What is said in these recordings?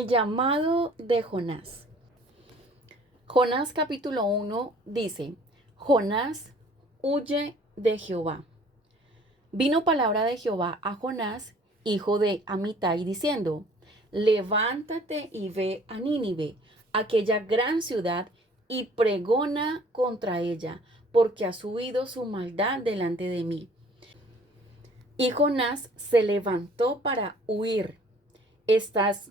El llamado de Jonás. Jonás capítulo 1 dice, Jonás huye de Jehová. Vino palabra de Jehová a Jonás, hijo de Amitai, diciendo, levántate y ve a Nínive, aquella gran ciudad, y pregona contra ella, porque ha subido su maldad delante de mí. Y Jonás se levantó para huir. ¿Estás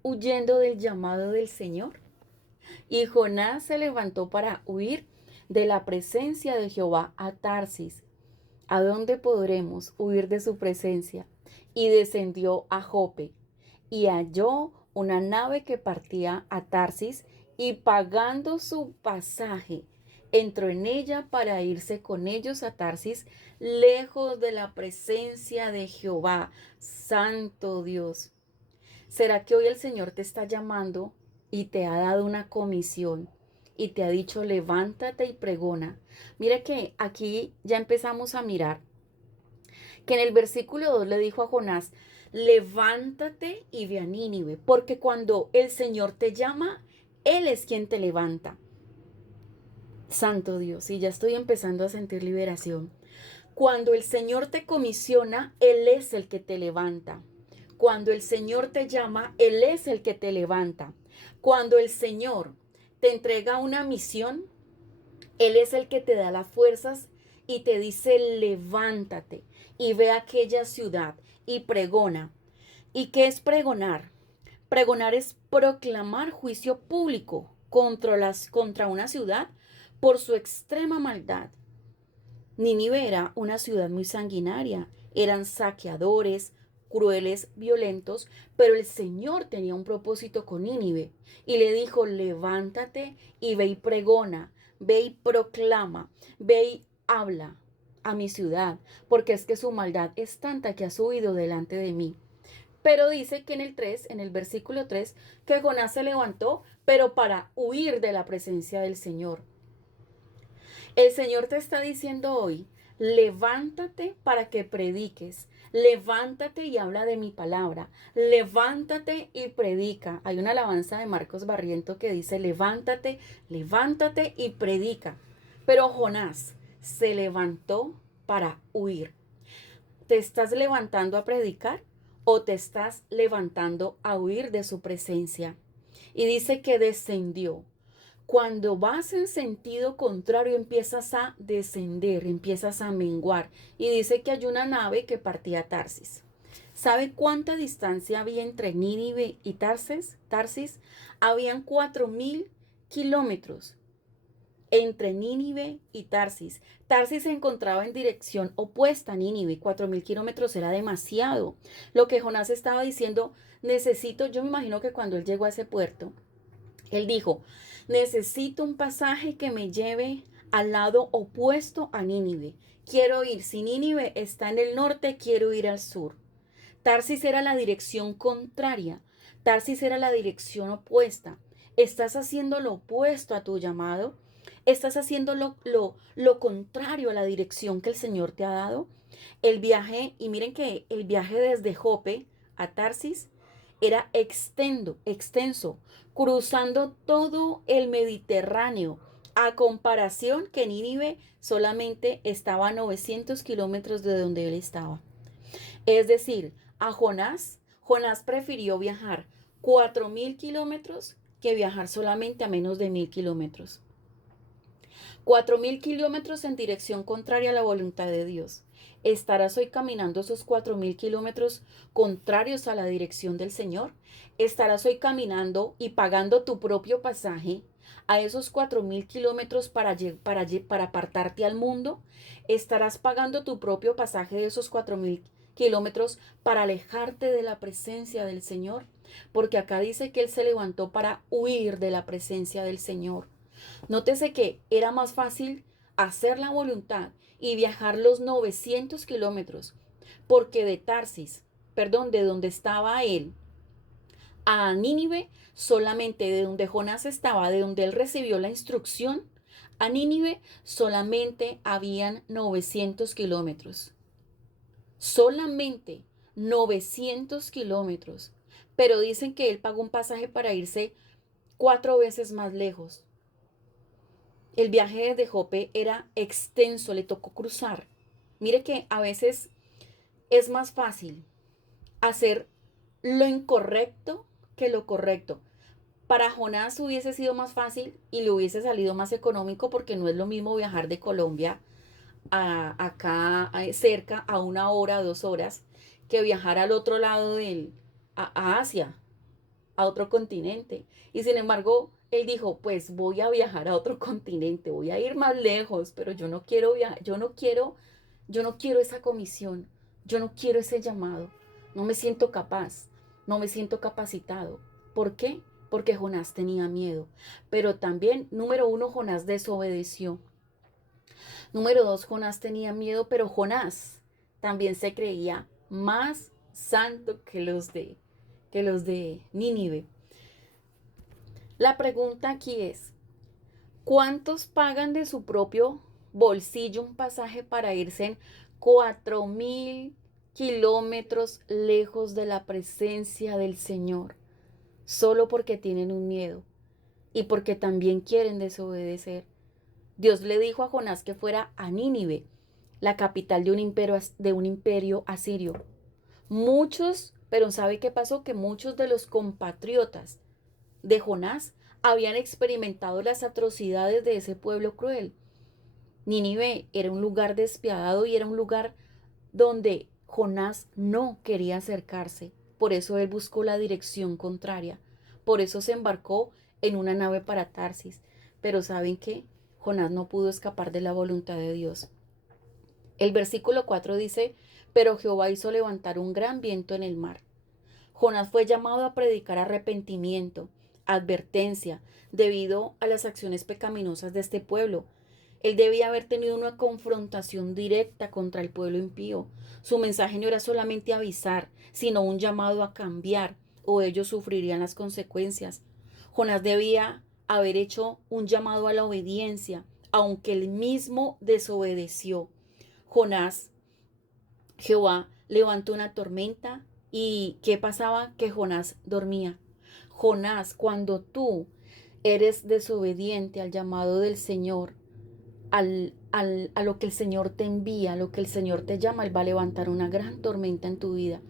huyendo del llamado del Señor? Y Jonás se levantó para huir de la presencia de Jehová a Tarsis. ¿A dónde podremos huir de su presencia? Y descendió a Jope y halló una nave que partía a Tarsis, y pagando su pasaje, entró en ella para irse con ellos a Tarsis, lejos de la presencia de Jehová, Santo Dios. ¿Será que hoy el Señor te está llamando y te ha dado una comisión y te ha dicho levántate y pregona? Mira que aquí ya empezamos a mirar que en el versículo 2 le dijo a Jonás, levántate y ve a Nínive, porque cuando el Señor te llama, Él es quien te levanta. Santo Dios, y ya estoy empezando a sentir liberación. Cuando el Señor te comisiona, Él es el que te levanta. Cuando el Señor te llama, Él es el que te levanta. Cuando el Señor te entrega una misión, Él es el que te da las fuerzas y te dice, levántate y ve a aquella ciudad y pregona. ¿Y qué es pregonar? Pregonar es proclamar juicio público contra una ciudad por su extrema maldad. Nínive era una ciudad muy sanguinaria, eran saqueadores, crueles, violentos, pero el Señor tenía un propósito con Nínive y le dijo, levántate y ve y pregona, ve y proclama, ve y habla a mi ciudad, porque es que su maldad es tanta que ha subido delante de mí. Pero dice que en el versículo 3, que Jonás se levantó, pero para huir de la presencia del Señor. El Señor te está diciendo hoy, levántate para que prediques, levántate y habla de mi palabra, levántate y predica. Hay una alabanza de Marcos Barriento que dice, levántate, levántate y predica. Pero Jonás se levantó para huir. ¿Te estás levantando a predicar o te estás levantando a huir de su presencia? Y dice que descendió. Cuando vas en sentido contrario empiezas a descender, empiezas a menguar. Y dice que hay una nave que partía a Tarsis. ¿Sabe cuánta distancia había entre Nínive y Tarsis? Habían 4.000 kilómetros entre Nínive y Tarsis. Tarsis se encontraba en dirección opuesta a Nínive. 4.000 kilómetros era demasiado. Lo que Jonás estaba diciendo, yo me imagino que cuando él llegó a ese puerto, él dijo, necesito un pasaje que me lleve al lado opuesto a Nínive. Quiero ir, si Nínive está en el norte, quiero ir al sur. Tarsis era la dirección contraria. Tarsis era la dirección opuesta. ¿Estás haciendo lo opuesto a tu llamado? ¿Estás haciendo lo contrario a la dirección que el Señor te ha dado? El viaje, y miren que el viaje desde Jope a Tarsis era extenso, cruzando todo el Mediterráneo, a comparación que Nínive solamente estaba a 900 kilómetros de donde él estaba. Es decir, Jonás prefirió viajar 4.000 kilómetros que viajar solamente a menos de 1.000 kilómetros. 4.000 kilómetros en dirección contraria a la voluntad de Dios. ¿Estarás hoy caminando esos 4.000 kilómetros contrarios a la dirección del Señor? ¿Estarás hoy caminando y pagando tu propio pasaje a esos 4.000 kilómetros para apartarte al mundo? ¿Estarás pagando tu propio pasaje de esos 4.000 kilómetros para alejarte de la presencia del Señor? Porque acá dice que Él se levantó para huir de la presencia del Señor. Nótese que era más fácil hacer la voluntad y viajar los 900 kilómetros, porque de donde estaba él, a Nínive, solamente de donde Jonás estaba, de donde él recibió la instrucción, a Nínive solamente habían 900 kilómetros. Solamente 900 kilómetros. pero dicen que él pagó un pasaje para irse 4 veces más lejos. El viaje desde Jope era extenso, le tocó cruzar. Mire que a veces es más fácil hacer lo incorrecto que lo correcto. Para Jonás hubiese sido más fácil y le hubiese salido más económico porque no es lo mismo viajar de Colombia a acá cerca a 1 hora, 2 horas, que viajar al otro lado a Asia, a otro continente. Y sin embargo, él dijo, pues voy a viajar a otro continente, voy a ir más lejos, pero yo no quiero viajar, yo no quiero esa comisión, yo no quiero ese llamado, no me siento capaz, no me siento capacitado. ¿Por qué? Porque Jonás tenía miedo. Pero también, número uno, Jonás desobedeció. Número dos, Jonás tenía miedo, pero Jonás también se creía más santo que los de Nínive. La pregunta aquí es, ¿cuántos pagan de su propio bolsillo un pasaje para irse en 4.000 kilómetros lejos de la presencia del Señor? Solo porque tienen un miedo y porque también quieren desobedecer. Dios le dijo a Jonás que fuera a Nínive, la capital de un imperio asirio. Muchos, pero ¿sabe qué pasó? Que muchos de los compatriotas de Jonás habían experimentado las atrocidades de ese pueblo cruel. Nínive era un lugar despiadado y era un lugar donde Jonás no quería acercarse. Por eso él buscó la dirección contraria. Por eso se embarcó en una nave para Tarsis. Pero ¿saben qué? Jonás no pudo escapar de la voluntad de Dios. El versículo 4 dice, pero Jehová hizo levantar un gran viento en el mar. Jonás fue llamado a predicar arrepentimiento, advertencia, debido a las acciones pecaminosas de este pueblo. Él debía haber tenido una confrontación directa contra el pueblo impío. Su mensaje no era solamente avisar, sino un llamado a cambiar, o ellos sufrirían las consecuencias. Jonás debía haber hecho un llamado a la obediencia, aunque él mismo desobedeció. Jonás, Jehová levantó una tormenta y ¿qué pasaba? Que Jonás dormía. Jonás, cuando tú eres desobediente al llamado del Señor, a lo que el Señor te envía, a lo que el Señor te llama, Él va a levantar una gran tormenta en tu vida.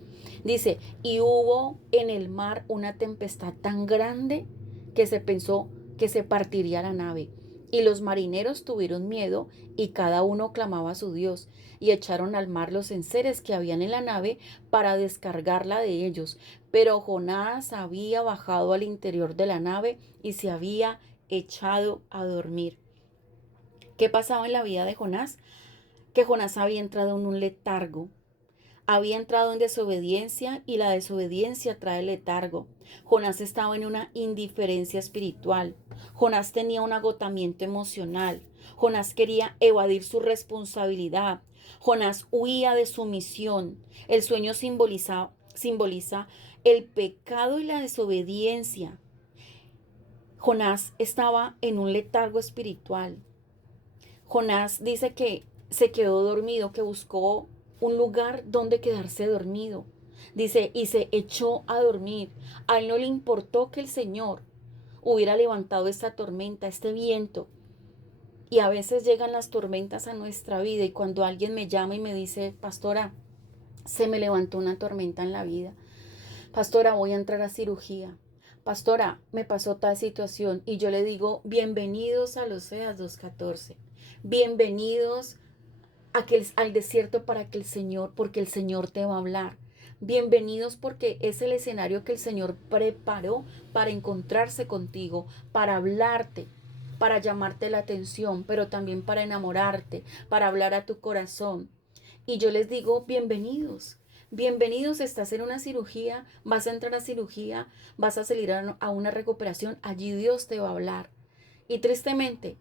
Dice, y hubo en el mar una tempestad tan grande que se pensó que se partiría la nave. Y los marineros tuvieron miedo y cada uno clamaba a su Dios y echaron al mar los enseres que habían en la nave para descargarla de ellos. Pero Jonás había bajado al interior de la nave y se había echado a dormir. ¿Qué pasaba en la vida de Jonás? Que Jonás había entrado en un letargo, había entrado en desobediencia y la desobediencia trae letargo. Jonás estaba en una indiferencia espiritual. Jonás tenía un agotamiento emocional. Jonás quería evadir su responsabilidad. Jonás huía de su misión. El sueño simboliza el pecado y la desobediencia. Jonás estaba en un letargo espiritual. Jonás dice que se quedó dormido, que buscó un lugar donde quedarse dormido. Dice, y se echó a dormir. A él no le importó que el Señor hubiera levantado esta tormenta, este viento. Y a veces llegan las tormentas a nuestra vida y cuando alguien me llama y me dice, pastora, se me levantó una tormenta en la vida. Pastora, voy a entrar a cirugía. Pastora, me pasó tal situación y yo le digo, bienvenidos a los Oseas 2:14. Bienvenidos al desierto porque el Señor te va a hablar. Bienvenidos porque es el escenario que el Señor preparó para encontrarse contigo, para hablarte, para llamarte la atención, pero también para enamorarte, para hablar a tu corazón. Y yo les digo, bienvenidos. Bienvenidos, estás en una cirugía, vas a entrar a cirugía, vas a salir a una recuperación, allí Dios te va a hablar. Y tristemente,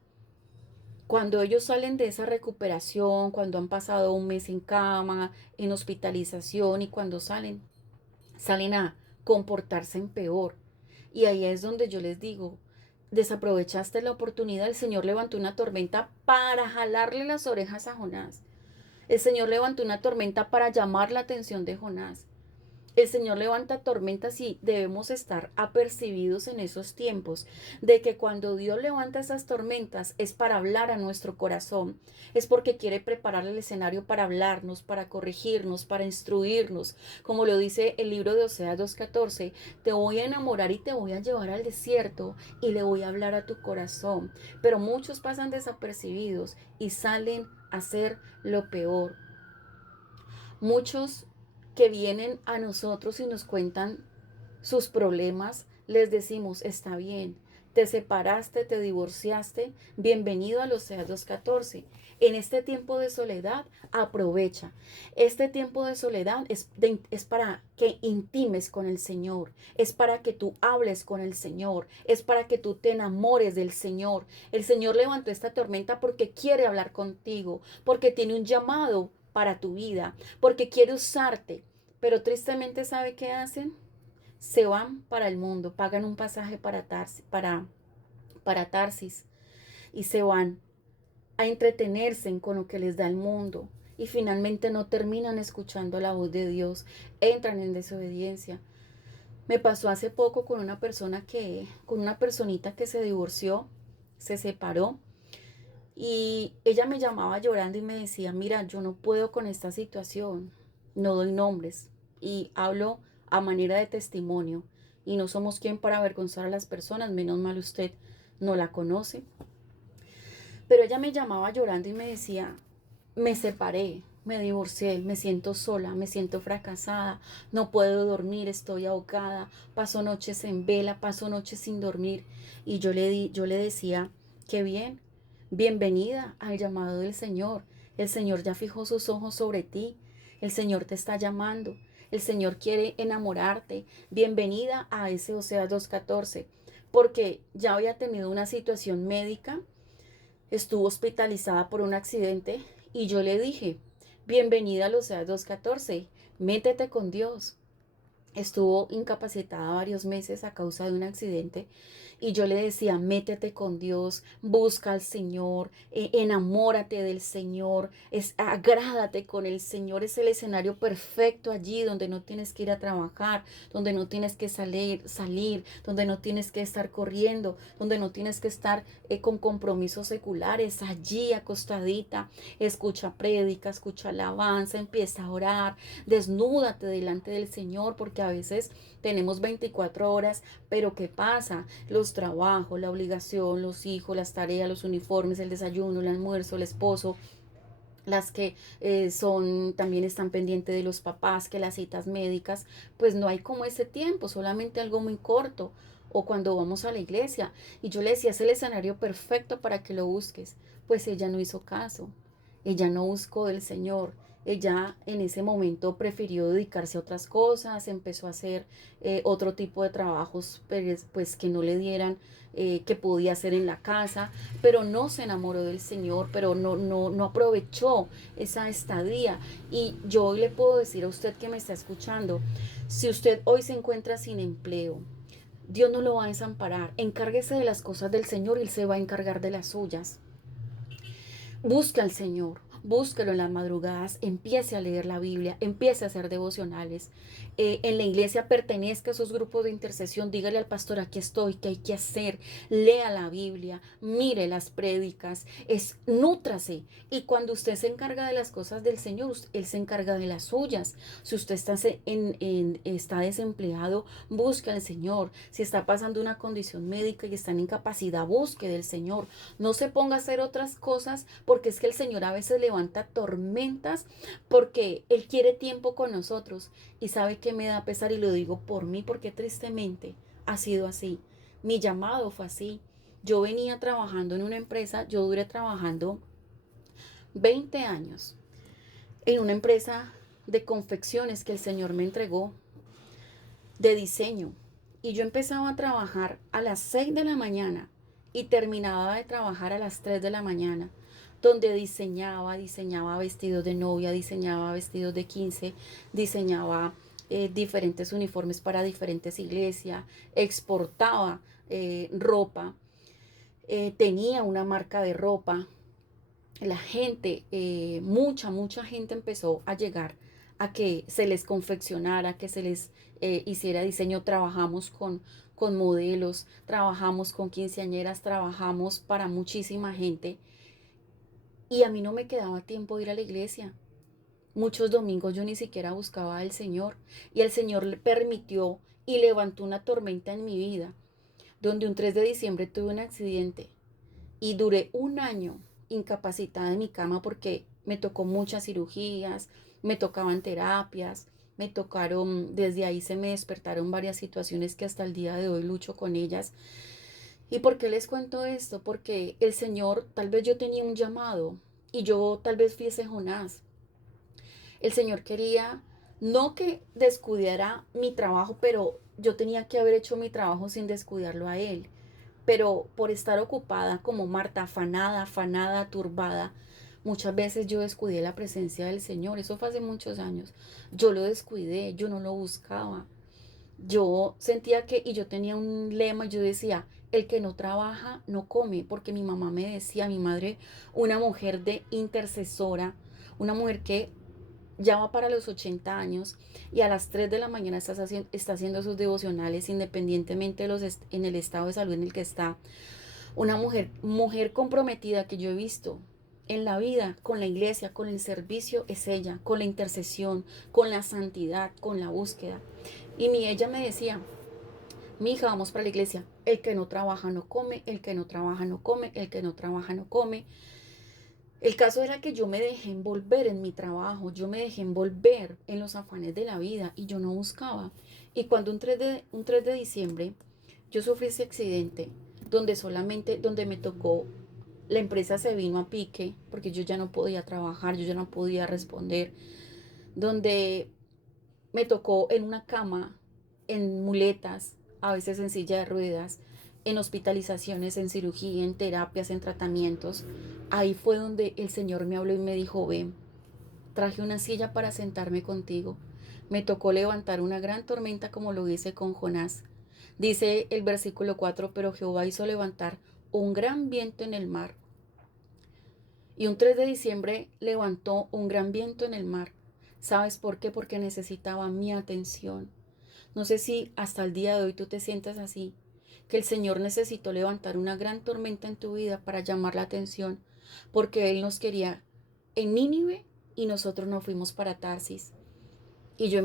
cuando ellos salen de esa recuperación, cuando han pasado un mes en cama, en hospitalización y cuando salen a comportarse en peor. Y ahí es donde yo les digo, desaprovechaste la oportunidad, el Señor levantó una tormenta para jalarle las orejas a Jonás. El Señor levantó una tormenta para llamar la atención de Jonás. El Señor levanta tormentas y debemos estar apercibidos en esos tiempos de que cuando Dios levanta esas tormentas es para hablar a nuestro corazón, es porque quiere preparar el escenario para hablarnos, para corregirnos, para instruirnos. Como lo dice el libro de Oseas 2:14, te voy a enamorar y te voy a llevar al desierto y le voy a hablar a tu corazón. Pero muchos pasan desapercibidos y salen a hacer lo peor. Muchos que vienen a nosotros y nos cuentan sus problemas, les decimos, está bien, te separaste, te divorciaste, bienvenido a los Oseas 2:14. En este tiempo de soledad, aprovecha. Este tiempo de soledad es para que intimes con el Señor, es para que tú hables con el Señor, es para que tú te enamores del Señor. El Señor levantó esta tormenta porque quiere hablar contigo, porque tiene un llamado para tu vida, porque quiere usarte. Pero tristemente, ¿sabe qué hacen? Se van para el mundo, pagan un pasaje para Tarsis y se van a entretenerse con lo que les da el mundo y finalmente no terminan escuchando la voz de Dios, entran en desobediencia. Me pasó hace poco con una personita que se divorció, se separó y ella me llamaba llorando y me decía, mira, yo no puedo con esta situación, no doy nombres y hablo a manera de testimonio y no somos quien para avergonzar a las personas, menos mal usted no la conoce. Pero ella me llamaba llorando y me decía, me separé, me divorcié, me siento sola, me siento fracasada, no puedo dormir, estoy ahogada, paso noches en vela, paso noches sin dormir. Y yo le decía, qué bien, bienvenida al llamado del Señor. El Señor ya fijó sus ojos sobre ti, el Señor te está llamando, el Señor quiere enamorarte. Bienvenida a ese Oseas 2:14, porque ya había tenido una situación médica, estuvo hospitalizada por un accidente y yo le dije, bienvenida a los Oseas 2:14, métete con Dios. Estuvo incapacitada varios meses a causa de un accidente y yo le decía, métete con Dios, busca al Señor, enamórate del Señor, agrádate con el Señor. Es el escenario perfecto allí donde no tienes que ir a trabajar, donde no tienes que salir, donde no tienes que estar corriendo, donde no tienes que estar con compromisos seculares. Allí acostadita, escucha prédica, escucha alabanza, empieza a orar, desnúdate delante del Señor, porque a veces tenemos 24 horas, pero ¿qué pasa? Los trabajos, la obligación, los hijos, las tareas, los uniformes, el desayuno, el almuerzo, el esposo, las que también están pendientes de los papás, que las citas médicas, pues no hay como ese tiempo, solamente algo muy corto, o cuando vamos a la iglesia. Y yo le decía, es el escenario perfecto para que lo busques. Pues ella no hizo caso, ella no buscó del Señor. Ella en ese momento prefirió dedicarse a otras cosas, empezó a hacer otro tipo de trabajos, pues que no le dieran, que podía hacer en la casa, pero no se enamoró del Señor, pero no aprovechó esa estadía. Y yo hoy le puedo decir a usted que me está escuchando, si usted hoy se encuentra sin empleo, Dios no lo va a desamparar. Encárguese de las cosas del Señor y Él se va a encargar de las suyas. Busca al Señor, búsquelo en las madrugadas, empiece a leer la Biblia, empiece a hacer devocionales. En la iglesia pertenezca a esos grupos de intercesión, dígale al pastor, aquí estoy, ¿qué hay que hacer? Lea la Biblia, mire las prédicas, nútrase. Y cuando usted se encarga de las cosas del Señor, Él se encarga de las suyas. Si usted está desempleado, busque al Señor. Si está pasando una condición médica y está en incapacidad, busque del Señor. No se ponga a hacer otras cosas, porque es que el Señor a veces levanta tormentas porque Él quiere tiempo con nosotros. Y sabe que me da pesar y lo digo por mí, porque tristemente ha sido así. Mi llamado fue así. Yo venía trabajando en una empresa, yo duré trabajando 20 años en una empresa de confecciones que el Señor me entregó, de diseño. Y yo empezaba a trabajar a las 6 de la mañana y terminaba de trabajar a las 3 de la mañana, donde diseñaba vestidos de novia, diseñaba vestidos de 15, diseñaba diferentes uniformes para diferentes iglesias, exportaba ropa, tenía una marca de ropa. La gente, mucha gente empezó a llegar a que se les confeccionara, que se les hiciera diseño. Trabajamos con modelos, trabajamos con quinceañeras, trabajamos para muchísima gente. Y a mí no me quedaba tiempo de ir a la iglesia. Muchos domingos yo ni siquiera buscaba al Señor. Y el Señor le permitió y levantó una tormenta en mi vida, donde un 3 de diciembre tuve un accidente y duré un año incapacitada en mi cama porque me tocó muchas cirugías, me tocaban terapias, me tocaron, desde ahí se me despertaron varias situaciones que hasta el día de hoy lucho con ellas. ¿Y por qué les cuento esto? Porque el Señor, tal vez yo tenía un llamado y yo tal vez fuese Jonás. El Señor quería no que descuidara mi trabajo, pero yo tenía que haber hecho mi trabajo sin descuidarlo a Él. Pero por estar ocupada como Marta, afanada, afanada, turbada, muchas veces yo descuidé la presencia del Señor. Eso fue hace muchos años. Yo lo descuidé, yo no lo buscaba. Yo sentía que, y yo tenía un lema, yo decía, el que no trabaja no come, porque mi mamá me decía, mi madre, una mujer de intercesora, una mujer que ya va para los 80 años y a las 3 de la mañana está haciendo sus devocionales independientemente de en el estado de salud en el que está. Una mujer comprometida que yo he visto en la vida, con la iglesia, con el servicio, es ella, con la intercesión, con la santidad, con la búsqueda. Ella me decía, mi hija, vamos para la iglesia, el que no trabaja no come, el que no trabaja no come, el que no trabaja no come. El caso era que yo me dejé envolver en mi trabajo, yo me dejé envolver en los afanes de la vida y yo no buscaba. Y cuando un 3 de diciembre yo sufrí ese accidente donde me tocó, la empresa se vino a pique porque yo ya no podía trabajar, yo ya no podía responder, donde me tocó en una cama, en muletas, a veces en silla de ruedas, en hospitalizaciones, en cirugía, en terapias, en tratamientos. Ahí fue donde el Señor me habló y me dijo, ven, traje una silla para sentarme contigo. Me tocó levantar una gran tormenta como lo hice con Jonás. Dice el versículo 4, pero Jehová hizo levantar un gran viento en el mar. Y un 3 de diciembre levantó un gran viento en el mar. ¿Sabes por qué? Porque necesitaba mi atención. No sé si hasta el día de hoy tú te sientas así, que el Señor necesitó levantar una gran tormenta en tu vida para llamar la atención, porque Él nos quería en Nínive y nosotros nos fuimos para Tarsis. Y yo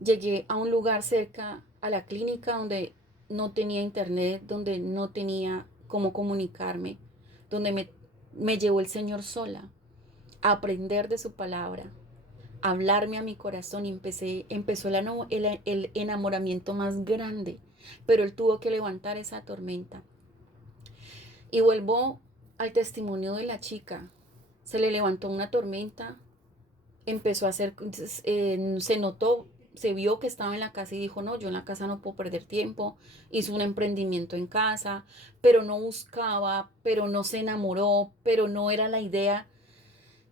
llegué a un lugar cerca a la clínica donde no tenía internet, donde no tenía cómo comunicarme, donde me llevó el Señor sola a aprender de su palabra, a hablarme a mi corazón y empezó el enamoramiento más grande, pero Él tuvo que levantar esa tormenta. Y vuelvo al testimonio de la chica. Se le levantó una tormenta, empezó a hacer, se notó, se vio que estaba en la casa y dijo, no, yo en la casa no puedo perder tiempo. Hizo un emprendimiento en casa, pero no buscaba, pero no se enamoró, pero no era la idea.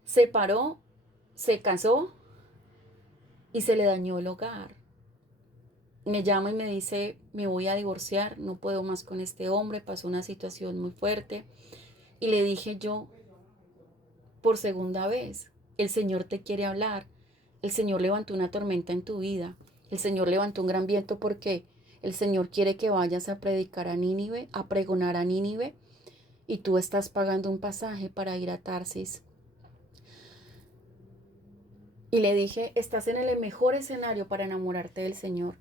Se paró, se casó y se le dañó el hogar. Me llama y me dice, me voy a divorciar, no puedo más con este hombre, pasó una situación muy fuerte. Y le dije yo, por segunda vez, el Señor te quiere hablar. El Señor levantó una tormenta en tu vida. El Señor levantó un gran viento porque el Señor quiere que vayas a predicar a Nínive, a pregonar a Nínive, y tú estás pagando un pasaje para ir a Tarsis. Y le dije, estás en el mejor escenario para enamorarte del Señor.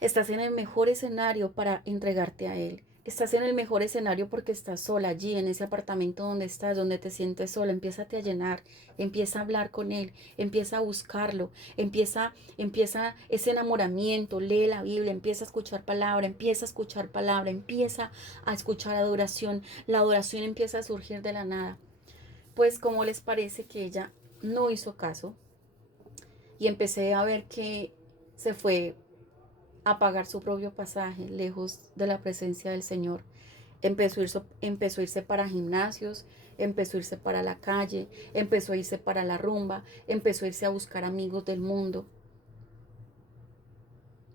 Estás en el mejor escenario para entregarte a Él. Estás en el mejor escenario porque estás sola allí, en ese apartamento donde estás, donde te sientes sola. Empiézate a llenar, empieza a hablar con Él, empieza a buscarlo, empieza ese enamoramiento, lee la Biblia, empieza a escuchar palabra, empieza a escuchar palabra, empieza a escuchar adoración. La adoración empieza a surgir de la nada. Pues, ¿cómo les parece que ella no hizo caso? Y empecé a ver que se fue a pagar su propio pasaje lejos de la presencia del Señor. Empezó a irse para gimnasios, empezó a irse para la calle, empezó a irse para la rumba, empezó a irse a buscar amigos del mundo.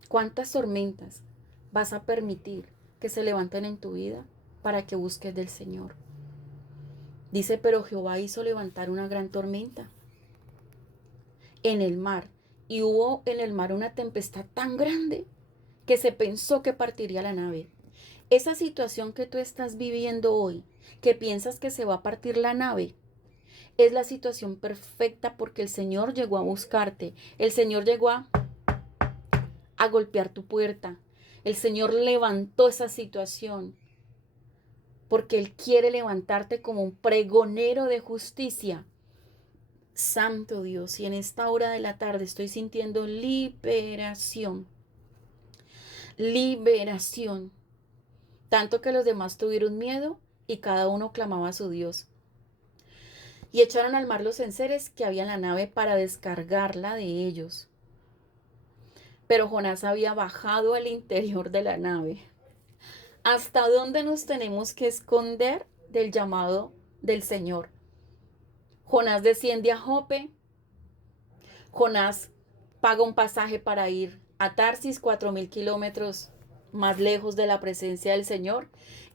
¿Cuántas tormentas vas a permitir que se levanten en tu vida para que busques del Señor? Dice, pero Jehová hizo levantar una gran tormenta. en el mar. Y hubo en el mar una tempestad tan grande que se pensó que partiría la nave. Esa situación que tú estás viviendo hoy, que piensas que se va a partir la nave, es la situación perfecta porque el Señor llegó a buscarte. El Señor llegó a golpear tu puerta. El Señor levantó esa situación porque Él quiere levantarte como un pregonero de justicia. Santo Dios, y en esta hora de la tarde estoy sintiendo liberación. Liberación. Tanto que los demás tuvieron miedo y cada uno clamaba a su Dios. Y echaron al mar los enseres que había en la nave para descargarla de ellos. Pero Jonás había bajado al interior de la nave. ¿Hasta dónde nos tenemos que esconder del llamado del Señor? Jonás desciende a Jope. Jonás paga un pasaje para ir a Tarsis, 4.000 kilómetros más lejos de la presencia del Señor.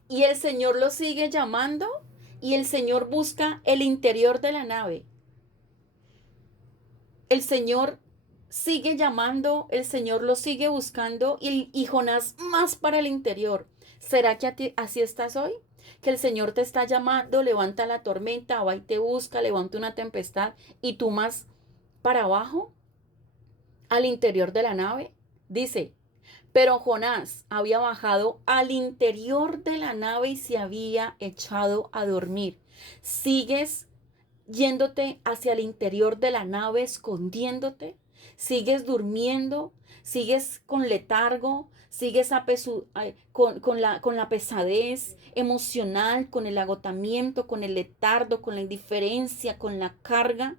Y el Señor lo sigue llamando y el Señor busca el interior de la nave. El Señor sigue llamando, el Señor lo sigue buscando y Jonás más para el interior. ¿Será que así estás hoy? Que el Señor te está llamando, levanta la tormenta, va y te busca, levanta una tempestad y tú más para abajo, al interior de la nave. Dice, pero Jonás había bajado al interior de la nave y se había echado a dormir. ¿Sigues yéndote hacia el interior de la nave, escondiéndote? ¿Sigues durmiendo? ¿Sigues con letargo? ¿Sigues con la pesadez emocional, con el agotamiento, con el letargo, con la indiferencia, con la carga?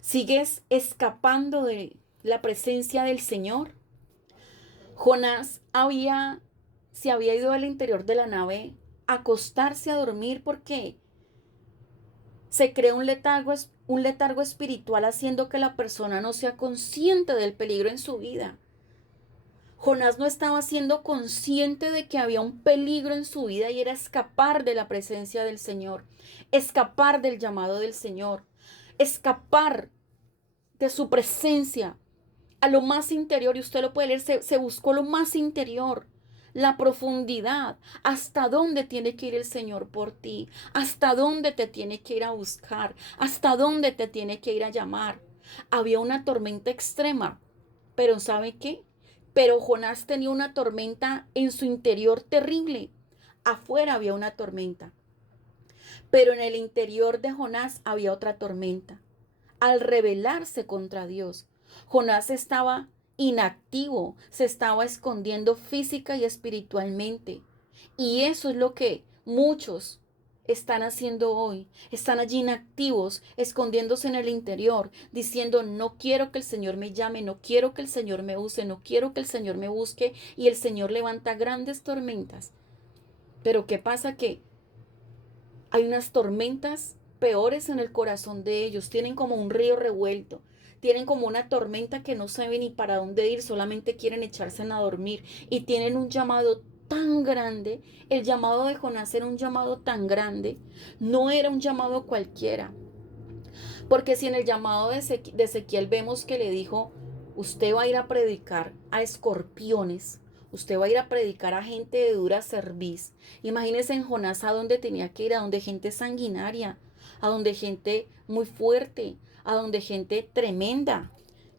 ¿Sigues escapando de la presencia del Señor? Jonás se había ido al interior de la nave a acostarse a dormir porque se crea un letargo espiritual haciendo que la persona no sea consciente del peligro en su vida. Jonás no estaba siendo consciente de que había un peligro en su vida y era escapar de la presencia del Señor, escapar del llamado del Señor, escapar de su presencia a lo más interior. Y usted lo puede leer, se buscó lo más interior, la profundidad, hasta dónde tiene que ir el Señor por ti, hasta dónde te tiene que ir a buscar, hasta dónde te tiene que ir a llamar. Había una tormenta extrema, pero ¿sabe qué? Pero Jonás tenía una tormenta en su interior terrible. Afuera había una tormenta, pero en el interior de Jonás había otra tormenta. Al rebelarse contra Dios, Jonás estaba inactivo, se estaba escondiendo física y espiritualmente. Y eso es lo que muchos están haciendo hoy. Están allí inactivos, escondiéndose en el interior, diciendo, no quiero que el Señor me llame, no quiero que el Señor me use, no quiero que el Señor me busque. Y el Señor levanta grandes tormentas. Pero ¿qué pasa? Que hay unas tormentas peores en el corazón de ellos. Tienen como un río revuelto. Tienen como una tormenta que no saben ni para dónde ir. Solamente quieren echarse a dormir. Y tienen un llamado tan grande. El llamado de Jonás era un llamado tan grande. No era un llamado cualquiera. Porque si en el llamado de Ezequiel vemos que le dijo, usted va a ir a predicar a escorpiones, usted va a ir a predicar a gente de dura cerviz. Imagínese en Jonás a dónde tenía que ir, a donde gente sanguinaria, a donde gente muy fuerte, a donde gente tremenda.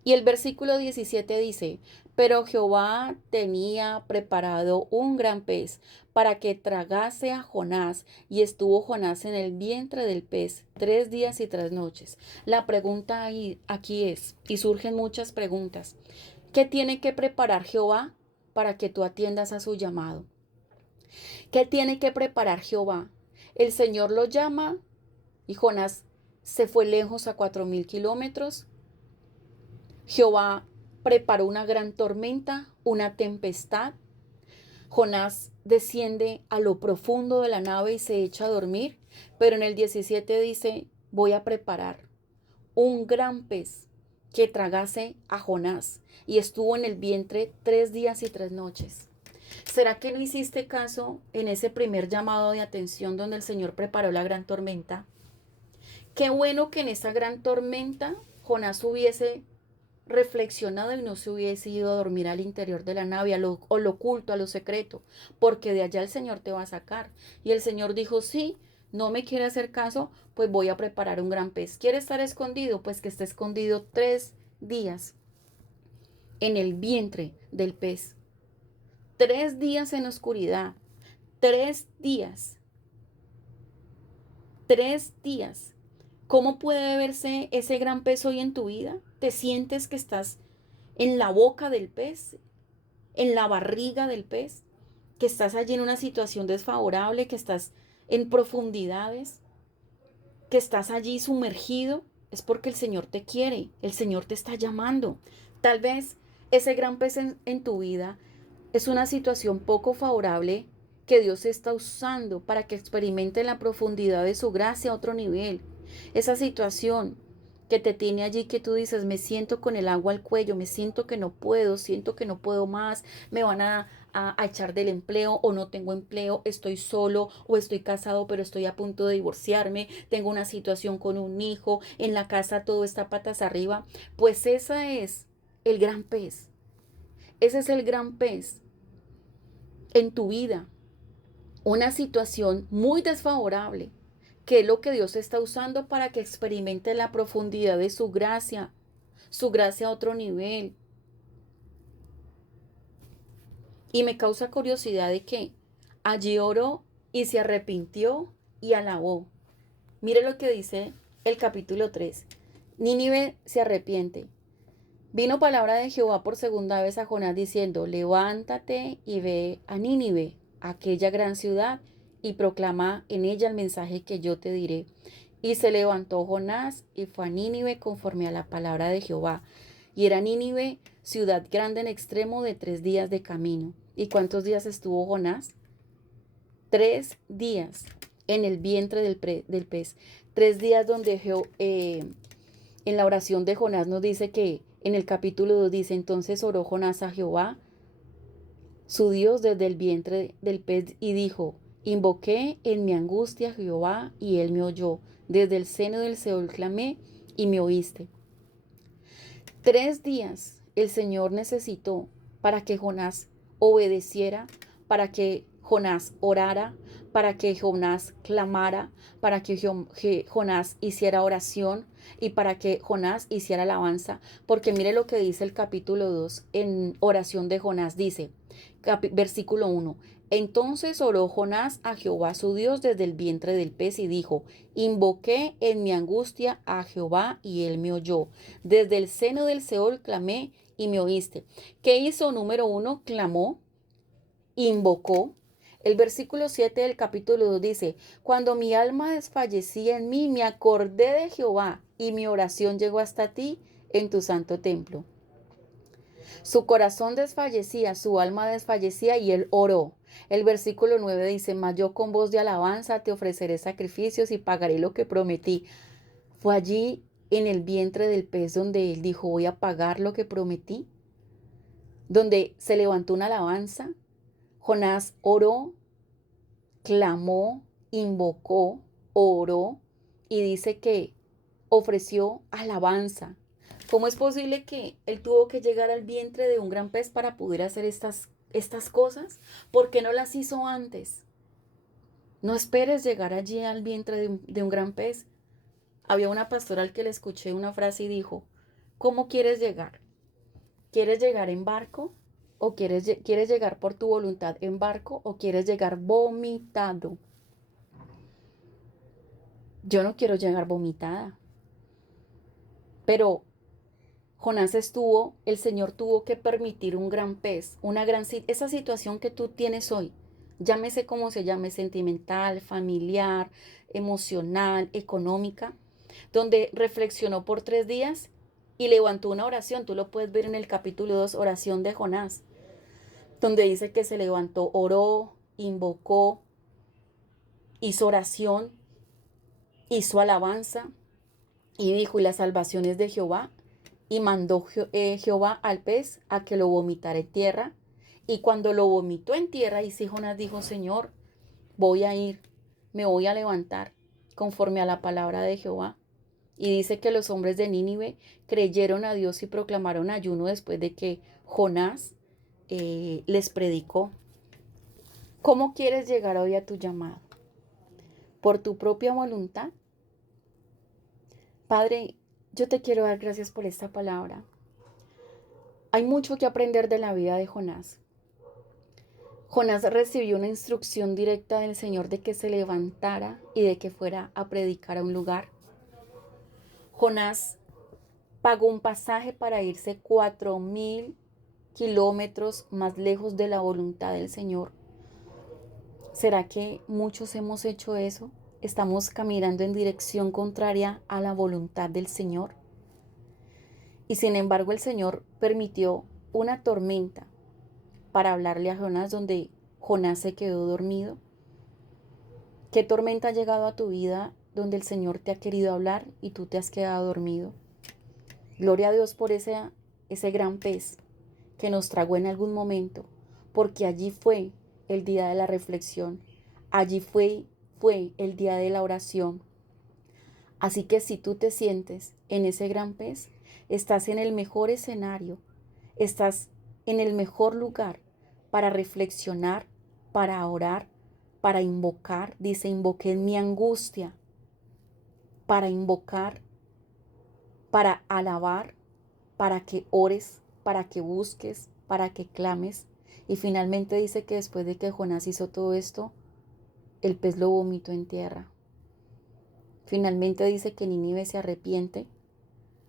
Y el versículo 17 dice, pero Jehová tenía preparado un gran pez para que tragase a Jonás, y estuvo Jonás en el vientre del pez 3 días y 3 noches. La pregunta aquí es, y surgen muchas preguntas, ¿qué tiene que preparar Jehová para que tú atiendas a su llamado? ¿Qué tiene que preparar Jehová? El Señor lo llama y Jonás se fue lejos a 4.000 kilómetros. Jehová preparó una gran tormenta, una tempestad. Jonás desciende a lo profundo de la nave y se echa a dormir, pero en el 17 dice, voy a preparar un gran pez que tragase a Jonás, y estuvo en el vientre 3 días y 3 noches. ¿Será que no hiciste caso en ese primer llamado de atención donde el Señor preparó la gran tormenta? Qué bueno que en esa gran tormenta Jonás hubiese reflexionado y no se hubiese ido a dormir al interior de la nave, o lo oculto, a lo secreto, porque de allá el Señor te va a sacar. Y el Señor dijo, sí, no me quiere hacer caso, pues voy a preparar un gran pez. ¿Quiere estar escondido? Pues que esté escondido 3 días en el vientre del pez. 3 días en oscuridad. 3 días. 3 días. ¿Cómo puede verse ese gran pez hoy en tu vida? ¿Te sientes que estás en la boca del pez, en la barriga del pez, que estás allí en una situación desfavorable, que estás en profundidades, que estás allí sumergido? Es porque el Señor te quiere, el Señor te está llamando. Tal vez ese gran pez en tu vida es una situación poco favorable que Dios está usando para que experimente la profundidad de su gracia a otro nivel. Esa situación que te tiene allí, que tú dices, me siento con el agua al cuello, me siento que no puedo, siento que no puedo más, me van a echar del empleo o no tengo empleo, estoy solo o estoy casado pero estoy a punto de divorciarme, tengo una situación con un hijo, en la casa todo está patas arriba. Pues esa es el gran pez. Ese es el gran pez en tu vida. Una situación muy desfavorable, que es lo que Dios está usando para que experimente la profundidad de su gracia a otro nivel. Y me causa curiosidad de que allí oró y se arrepintió y alabó. Mire lo que dice el capítulo 3. Nínive se arrepiente. Vino palabra de Jehová por segunda vez a Jonás diciendo, levántate y ve a Nínive, aquella gran ciudad, y proclama en ella el mensaje que yo te diré. Y se levantó Jonás y fue a Nínive conforme a la palabra de Jehová. Y era Nínive ciudad grande en extremo de 3 días de camino. ¿Y cuántos días estuvo Jonás? 3 días en el vientre del pez. 3 días donde en la oración de Jonás nos dice que en el capítulo 2 dice, entonces oró Jonás a Jehová, su Dios, desde el vientre del pez y dijo, invoqué en mi angustia a Jehová y él me oyó. Desde el seno del Seol clamé y me oíste. 3 días el Señor necesitó para que Jonás obedeciera, para que Jonás orara, para que Jonás clamara, para que Jonás hiciera oración y para que Jonás hiciera alabanza. Porque mire lo que dice el capítulo 2 en oración de Jonás. Dice, versículo 1. Entonces oró Jonás a Jehová su Dios desde el vientre del pez y dijo, invoqué en mi angustia a Jehová y él me oyó. Desde el seno del Seol clamé y me oíste. ¿Qué hizo? Número 1, clamó, invocó. El versículo 7 del capítulo 2 dice, cuando mi alma desfallecía en mí, me acordé de Jehová y mi oración llegó hasta ti en tu santo templo. Su corazón desfallecía, su alma desfallecía y él oró. El versículo 9 dice, mas yo con voz de alabanza te ofreceré sacrificios y pagaré lo que prometí. Fue allí en el vientre del pez donde él dijo, voy a pagar lo que prometí. Donde se levantó una alabanza. Jonás oró, clamó, invocó, oró y dice que ofreció alabanza. ¿Cómo es posible que él tuvo que llegar al vientre de un gran pez para poder hacer estas cosas? ¿Por qué no las hizo antes? No esperes llegar allí al vientre de un gran pez. Había una pastora al que le escuché una frase y dijo, ¿cómo quieres llegar? ¿Quieres llegar en barco? ¿O quieres llegar por tu voluntad en barco? ¿O quieres llegar vomitado? Yo no quiero llegar vomitada. Pero Jonás el Señor tuvo que permitir un gran pez, esa situación que tú tienes hoy, llámese como se llame, sentimental, familiar, emocional, económica, donde reflexionó por 3 días y levantó una oración. Tú lo puedes ver en el capítulo 2, oración de Jonás, donde dice que se levantó, oró, invocó, hizo oración, hizo alabanza y dijo, y las salvaciones de Jehová. Y mandó Jehová al pez a que lo vomitara en tierra. Y cuando lo vomitó en tierra, y Jonás dijo, Señor, voy a ir, me voy a levantar conforme a la palabra de Jehová. Y dice que los hombres de Nínive creyeron a Dios y proclamaron ayuno después de que Jonás les predicó. ¿Cómo quieres llegar hoy a tu llamado? ¿Por tu propia voluntad? Padre, yo te quiero dar gracias por esta palabra. Hay mucho que aprender de la vida de Jonás. Jonás recibió una instrucción directa del Señor de que se levantara y de que fuera a predicar a un lugar. Jonás pagó un pasaje para irse 4.000 kilómetros más lejos de la voluntad del Señor. ¿Será que muchos hemos hecho eso? ¿Estamos caminando en dirección contraria a la voluntad del Señor? Y sin embargo el Señor permitió una tormenta para hablarle a Jonás, donde Jonás se quedó dormido. ¿Qué tormenta ha llegado a tu vida donde el Señor te ha querido hablar y tú te has quedado dormido? Gloria a Dios por ese gran pez que nos tragó en algún momento, porque allí fue el día de la reflexión, allí fue el día de la oración. Así que si tú te sientes en ese gran pez, estás en el mejor escenario, estás en el mejor lugar para reflexionar, para orar, para invocar. Dice, invoqué en mi angustia, para invocar, para alabar, para que ores, para que busques, para que clames. Y finalmente dice que después de que Jonás hizo todo esto, el pez lo vomitó en tierra. Finalmente dice que Nínive se arrepiente.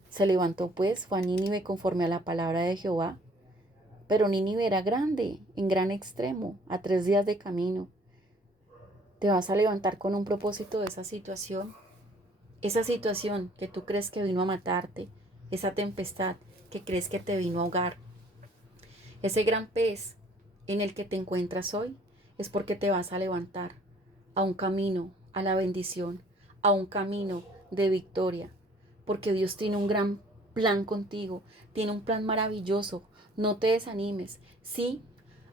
Se levantó pues, fue a Nínive conforme a la palabra de Jehová. Pero Nínive era grande, en gran extremo, a 3 días de camino. Te vas a levantar con un propósito de esa situación que tú crees que vino a matarte, esa tempestad que crees que te vino a ahogar. Ese gran pez en el que te encuentras hoy es porque te vas a levantar a un camino, a la bendición, a un camino de victoria, porque Dios tiene un gran plan contigo, tiene un plan maravilloso. No te desanimes. Sí,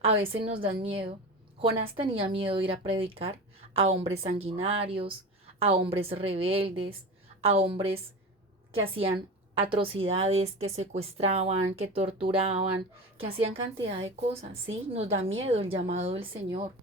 a veces nos dan miedo. Jonás tenía miedo de ir a predicar a hombres sanguinarios, a hombres rebeldes, a hombres que hacían atrocidades, que secuestraban, que torturaban, que hacían cantidad de cosas. Sí, nos da miedo el llamado del Señor.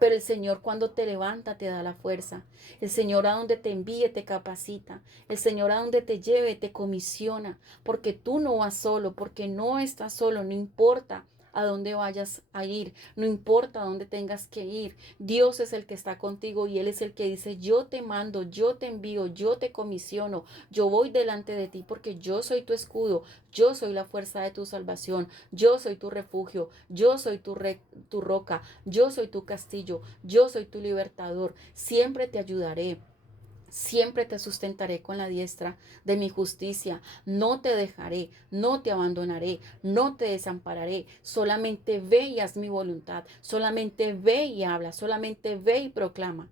Pero el Señor cuando te levanta te da la fuerza. El Señor a donde te envíe te capacita. El Señor a donde te lleve te comisiona. Porque tú no vas solo, porque no estás solo, no importa a dónde vayas a ir, no importa a dónde tengas que ir. Dios es el que está contigo y Él es el que dice, yo te mando, yo te envío, yo te comisiono, yo voy delante de ti porque yo soy tu escudo, yo soy la fuerza de tu salvación, yo soy tu refugio, yo soy tu roca, yo soy tu castillo, yo soy tu libertador, siempre te ayudaré. Siempre te sustentaré con la diestra de mi justicia. No te dejaré, no te abandonaré, no te desampararé. Solamente ve y haz mi voluntad. Solamente ve y habla. Solamente ve y proclama.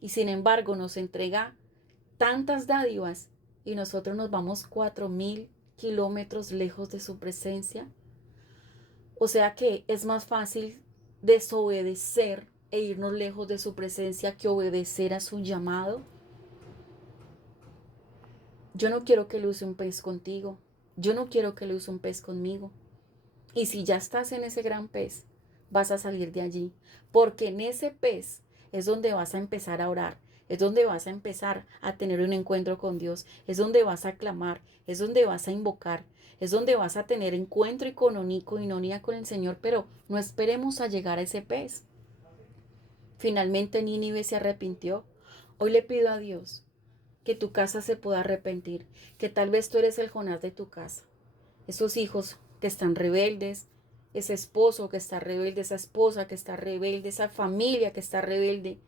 Y sin embargo nos entrega tantas dádivas y nosotros nos vamos 4.000 kilómetros lejos de su presencia. O sea que es más fácil desobedecer e irnos lejos de su presencia que obedecer a su llamado. Yo no quiero que luce un pez contigo. Yo no quiero que luce un pez conmigo. Y si ya estás en ese gran pez, vas a salir de allí. Porque en ese pez es donde vas a empezar a orar. Es donde vas a empezar a tener un encuentro con Dios. Es donde vas a clamar. Es donde vas a invocar. Es donde vas a tener encuentro y coinonía con el Señor. Pero no esperemos a llegar a ese pez. Finalmente Nínive se arrepintió. Hoy le pido a Dios que tu casa se pueda arrepentir, que tal vez tú eres el Jonás de tu casa. Esos hijos que están rebeldes, ese esposo que está rebelde, esa esposa que está rebelde, esa familia que está rebelde.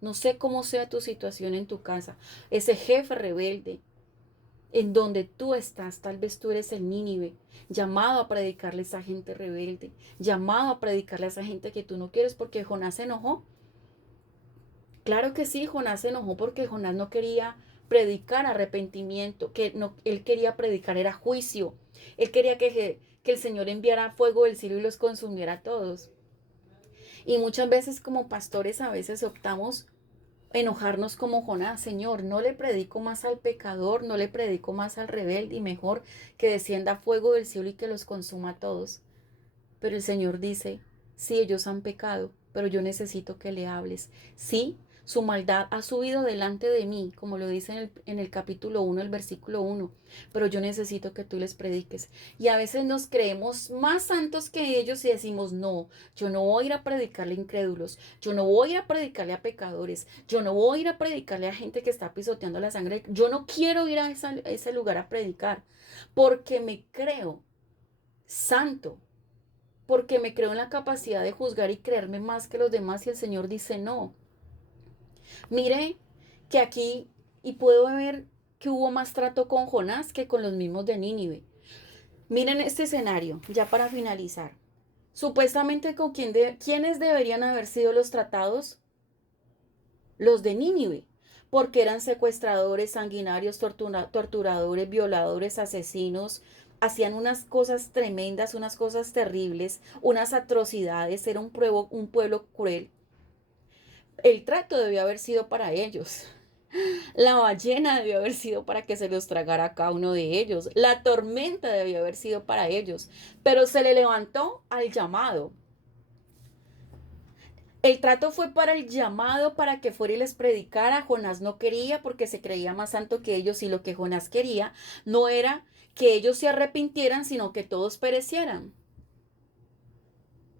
No sé cómo sea tu situación en tu casa, ese jefe rebelde, en donde tú estás, tal vez tú eres el Nínive, llamado a predicarle a esa gente rebelde, llamado a predicarle a esa gente que tú no quieres porque Jonás se enojó. Claro que sí, Jonás se enojó porque Jonás no quería predicar arrepentimiento, que no, él quería predicar era juicio. Él quería que el Señor enviara fuego del cielo y los consumiera a todos. Y muchas veces como pastores a veces optamos enojarnos como Jonás. Señor, no le predico más al pecador, no le predico más al rebelde, y mejor que descienda fuego del cielo y que los consuma a todos. Pero el Señor dice, sí, ellos han pecado, pero yo necesito que le hables. Sí, su maldad ha subido delante de mí, como lo dice en el capítulo 1, el versículo 1, pero yo necesito que tú les prediques. Y a veces nos creemos más santos que ellos y decimos, no, yo no voy a ir a predicarle a incrédulos, yo no voy a ir a predicarle a pecadores, yo no voy a ir a predicarle a gente que está pisoteando la sangre, yo no quiero ir a ese lugar a predicar, porque me creo santo, porque me creo en la capacidad de juzgar y creerme más que los demás, y el Señor dice no. Mire que aquí, y puedo ver que hubo más trato con Jonás que con los mismos de Nínive. Miren este escenario, ya para finalizar. Supuestamente con quiénes deberían haber sido los tratados, los de Nínive, porque eran secuestradores, sanguinarios, torturadores, violadores, asesinos, hacían unas cosas tremendas, unas cosas terribles, unas atrocidades, era un pueblo cruel. El trato debió haber sido para ellos. La ballena debió haber sido para que se los tragara a cada uno de ellos. La tormenta debió haber sido para ellos. Pero se le levantó al llamado. El trato fue para el llamado, para que fuera y les predicara. Jonás no quería porque se creía más santo que ellos, y lo que Jonás quería no era que ellos se arrepintieran, sino que todos perecieran.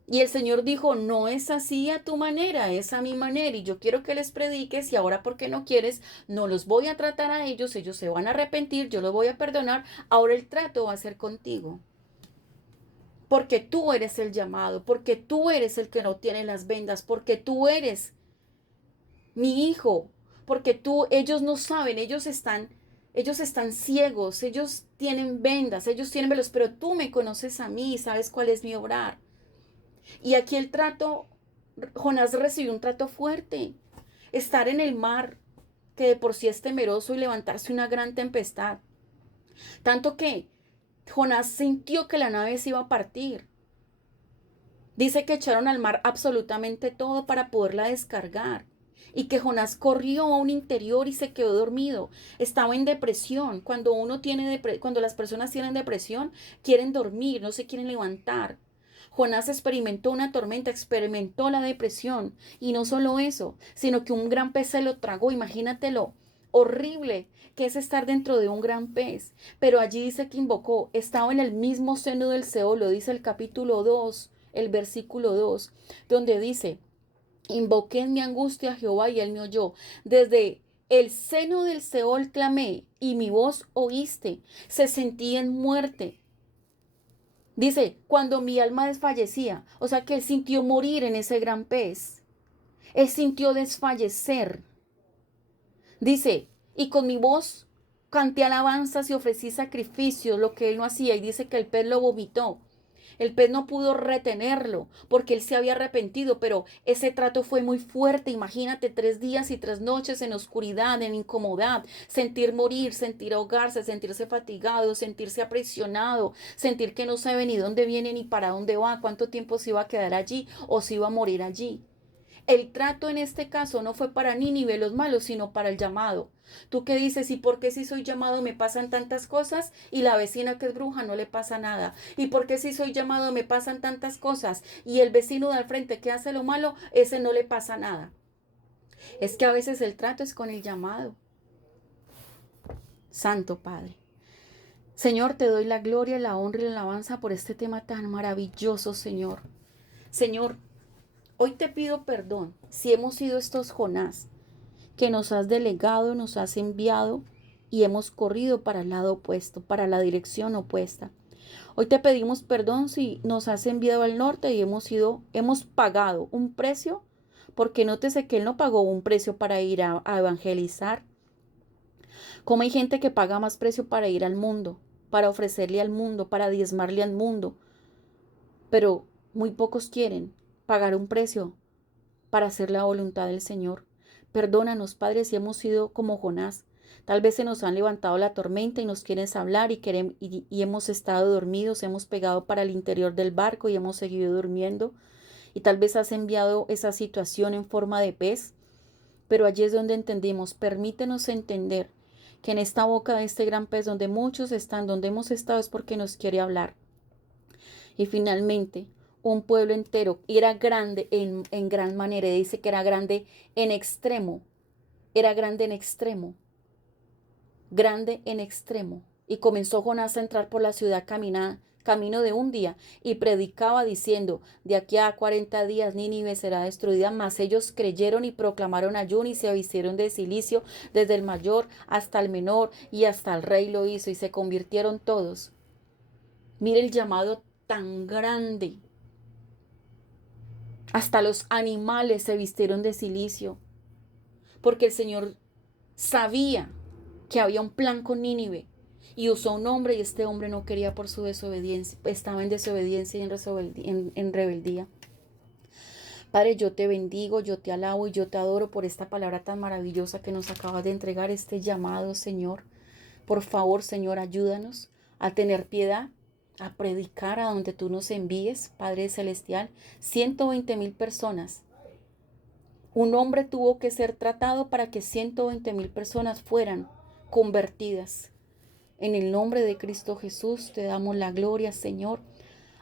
Y el Señor dijo, no es así a tu manera, es a mi manera, y yo quiero que les prediques, y ahora porque no quieres, no los voy a tratar a ellos, ellos se van a arrepentir, yo los voy a perdonar, ahora el trato va a ser contigo. Porque tú eres el llamado, porque tú eres el que no tiene las vendas, porque tú eres mi hijo, porque ellos no saben, ellos están ciegos, ellos tienen vendas, ellos tienen velos, pero tú me conoces a mí, sabes cuál es mi obrar. Y aquí el trato, Jonás recibió un trato fuerte. Estar en el mar, que de por sí es temeroso, y levantarse una gran tempestad. Tanto que Jonás sintió que la nave se iba a partir. Dice que echaron al mar absolutamente todo para poderla descargar. Y que Jonás corrió a un interior y se quedó dormido. Estaba en depresión. Cuando las personas tienen depresión, quieren dormir, no se quieren levantar. Jonás experimentó una tormenta, experimentó la depresión, y no solo eso, sino que un gran pez se lo tragó. Imagínatelo, horrible que es estar dentro de un gran pez. Pero allí dice que invocó, estaba en el mismo seno del Seol, lo dice el capítulo 2, el versículo 2, donde dice, invoqué en mi angustia a Jehová y él me oyó. Desde el seno del Seol clamé y mi voz oíste. Se sentí en muerte. Dice, cuando mi alma desfallecía, o sea que él sintió morir en ese gran pez. Él sintió desfallecer. Dice, y con mi voz canté alabanzas y ofrecí sacrificios, lo que él no hacía. Y dice que el pez lo vomitó. El pez no pudo retenerlo porque él se había arrepentido, pero ese trato fue muy fuerte. Imagínate 3 días y 3 noches en oscuridad, en incomodidad, sentir morir, sentir ahogarse, sentirse fatigado, sentirse aprisionado, sentir que no sabe ni dónde viene ni para dónde va, cuánto tiempo se iba a quedar allí o se iba a morir allí. El trato en este caso no fue para Nínive los malos, sino para el llamado. ¿Tú qué dices? ¿Y por qué si soy llamado me pasan tantas cosas y la vecina que es bruja no le pasa nada? ¿Y por qué si soy llamado me pasan tantas cosas y el vecino de al frente que hace lo malo, ese no le pasa nada? Es que a veces el trato es con el llamado. Santo Padre. Señor, te doy la gloria, la honra y la alabanza por este tema tan maravilloso, Señor. Señor, hoy te pido perdón si hemos sido estos Jonás que nos has delegado, nos has enviado y hemos corrido para el lado opuesto, para la dirección opuesta. Hoy te pedimos perdón si nos has enviado al norte y hemos pagado un precio, porque nótese que él no pagó un precio para ir a evangelizar. Como hay gente que paga más precio para ir al mundo, para ofrecerle al mundo, para diezmarle al mundo, pero muy pocos quieren pagar un precio para hacer la voluntad del Señor. Perdónanos, Padre, si hemos sido como Jonás. Tal vez se nos han levantado la tormenta y nos quieres hablar y hemos estado dormidos, hemos pegado para el interior del barco y hemos seguido durmiendo. Y tal vez has enviado esa situación en forma de pez, Pero allí es donde entendimos, permítenos entender que en esta boca de este gran pez donde muchos están, donde hemos estado es porque nos quiere hablar. Y finalmente, un pueblo entero, y era grande en gran manera, dice que era grande en extremo, era grande en extremo. Y comenzó Jonás a entrar por la ciudad camino de un día, y predicaba diciendo, de aquí a 40 días Nínive será destruida. Mas ellos creyeron y proclamaron ayuno y se vistieron de cilicio, desde el mayor hasta el menor, y hasta el rey lo hizo, y se convirtieron todos. Mire el llamado tan grande. Hasta los animales se vistieron de cilicio, porque el Señor sabía que había un plan con Nínive y usó un hombre, y este hombre no quería por su desobediencia, estaba en desobediencia y en rebeldía. Padre, yo te bendigo, yo te alabo y yo te adoro por esta palabra tan maravillosa que nos acabas de entregar, este llamado, Señor. Por favor, Señor, ayúdanos a tener piedad, a predicar a donde tú nos envíes, Padre Celestial. 120,000 personas. Un hombre tuvo que ser tratado para que 120,000 personas fueran convertidas. En el nombre de Cristo Jesús te damos la gloria, Señor.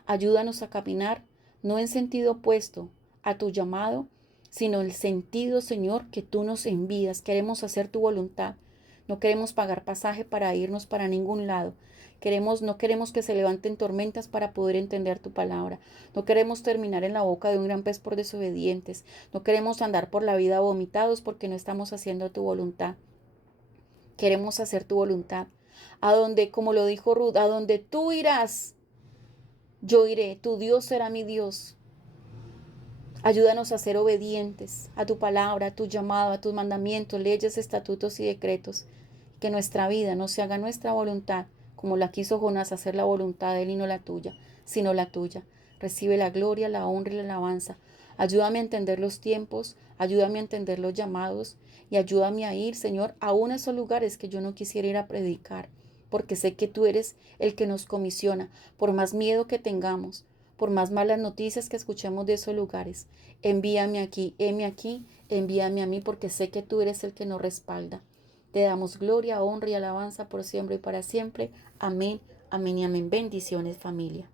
Ayúdanos a caminar, no en sentido opuesto a tu llamado, sino el sentido, Señor, que tú nos envías. Queremos hacer tu voluntad. No queremos pagar pasaje para irnos para ningún lado. No queremos que se levanten tormentas para poder entender tu palabra. No queremos terminar en la boca de un gran pez por desobedientes. No queremos andar por la vida vomitados porque no estamos haciendo tu voluntad. Queremos hacer tu voluntad. A donde, como lo dijo Ruth, a donde tú irás, yo iré. Tu Dios será mi Dios. Ayúdanos a ser obedientes a tu palabra, a tu llamado, a tus mandamientos, leyes, estatutos y decretos. Que nuestra vida no se haga nuestra voluntad, como la quiso Jonás, hacer la voluntad de él y no la tuya, sino la tuya. Recibe la gloria, la honra y la alabanza. Ayúdame a entender los tiempos, ayúdame a entender los llamados y ayúdame a ir, Señor, aún a esos lugares que yo no quisiera ir a predicar, porque sé que tú eres el que nos comisiona, por más miedo que tengamos, por más malas noticias que escuchemos de esos lugares. Envíame aquí, envíame a mí, porque sé que tú eres el que nos respalda. Te damos gloria, honra y alabanza por siempre y para siempre. Amén, amén y amén. Bendiciones, familia.